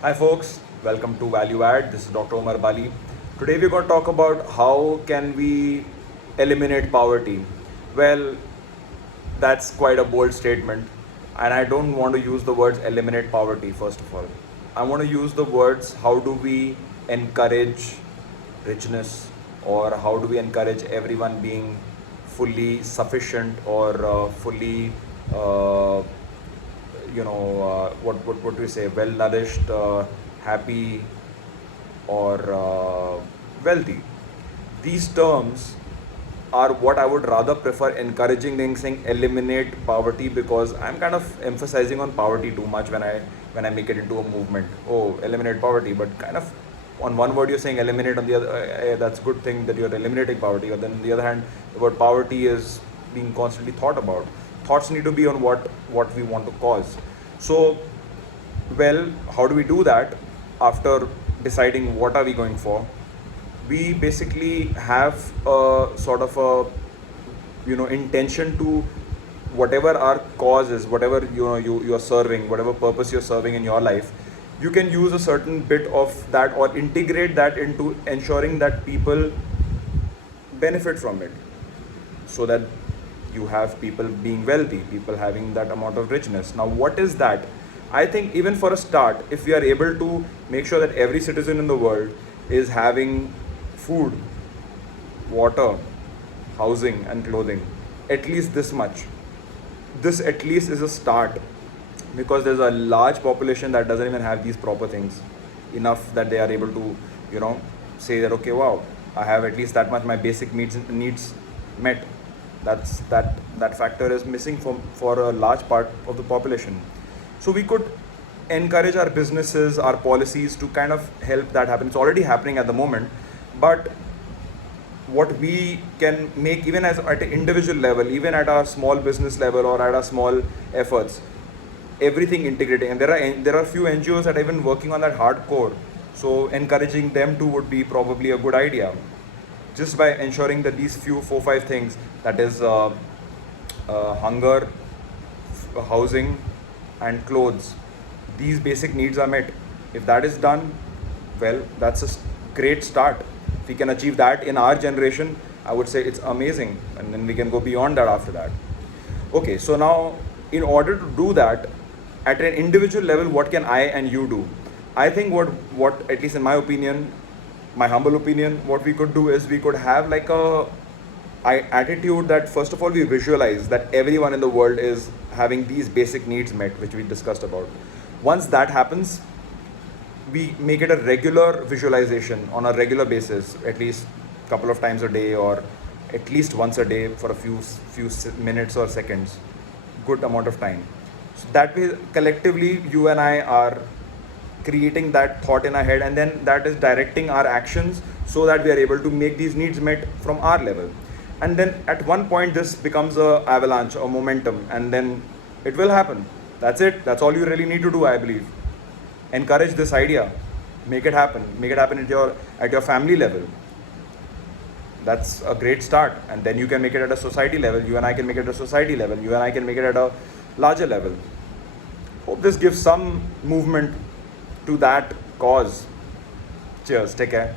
Hi folks, welcome to Value Add. This is Dr. Omar Bali. Today we're going to talk about how can we eliminate poverty. Well, that's quite a bold statement, and I don't want to use the words eliminate poverty first of all. I want to use the words how do we encourage richness, or how do we encourage everyone being fully sufficient or fully uh, what do we say, well nourished, happy, or wealthy. These terms are what I would rather prefer encouraging than saying eliminate poverty, because I'm kind of emphasizing on poverty too much when I make it into a movement. Oh, eliminate poverty, but kind of on one word you're saying eliminate, on the other that's a good thing that you're eliminating poverty, but then on the other hand the word poverty is being constantly thought about. Thoughts need to be on what we want to cause. So, well, how do we do that? After deciding what are we going for, we basically have a sort of a intention to whatever our cause is, whatever you are serving, whatever purpose you're serving in your life. You can use a certain bit of that or integrate that into ensuring that people benefit from it, so that you have people being wealthy, people having that amount of richness. Now, what is that? I think even for a start, if we are able to make sure that every citizen in the world is having food, water, housing, and clothing, at least this much, this at least is a start, because there's a large population that doesn't even have these proper things enough that they are able to say that, okay, wow, I have at least that much, my basic needs met. That factor is missing for a large part of the population. So we could encourage our businesses, our policies to kind of help that happen. It's already happening at the moment, but what we can make, even as at an individual level, even at our small business level or at our small efforts, everything integrating. And there are few NGOs that are even working on that hardcore, so encouraging them to would be probably a good idea, just by ensuring that these few 4-5 things, that is hunger, housing, and clothes, these basic needs are met. If that is done, well, that's a great start. If we can achieve that in our generation, I would say it's amazing, and then we can go beyond that after that. Okay, so now in order to do that at an individual level, what can I and you do? I think what at least in my opinion, my humble opinion, what we could do is we could have like a attitude that first of all we visualize that everyone in the world is having these basic needs met, which we discussed about. Once that happens, we make it a regular visualization on a regular basis, at least a couple of times a day, or at least once a day for a few minutes or seconds, good amount of time. So that way collectively you and I are creating that thought in our head, and then that is directing our actions so that we are able to make these needs met from our level. And then at one point this becomes a avalanche or momentum, and then it will happen. That's it. That's all you really need to do, I believe. Encourage this idea, make it happen at your family level. That's a great start, and then you can make it at a society level. You and I can make it at a society level. You and I can make it at a larger level. Hope this gives some movement to that cause. Cheers, take care.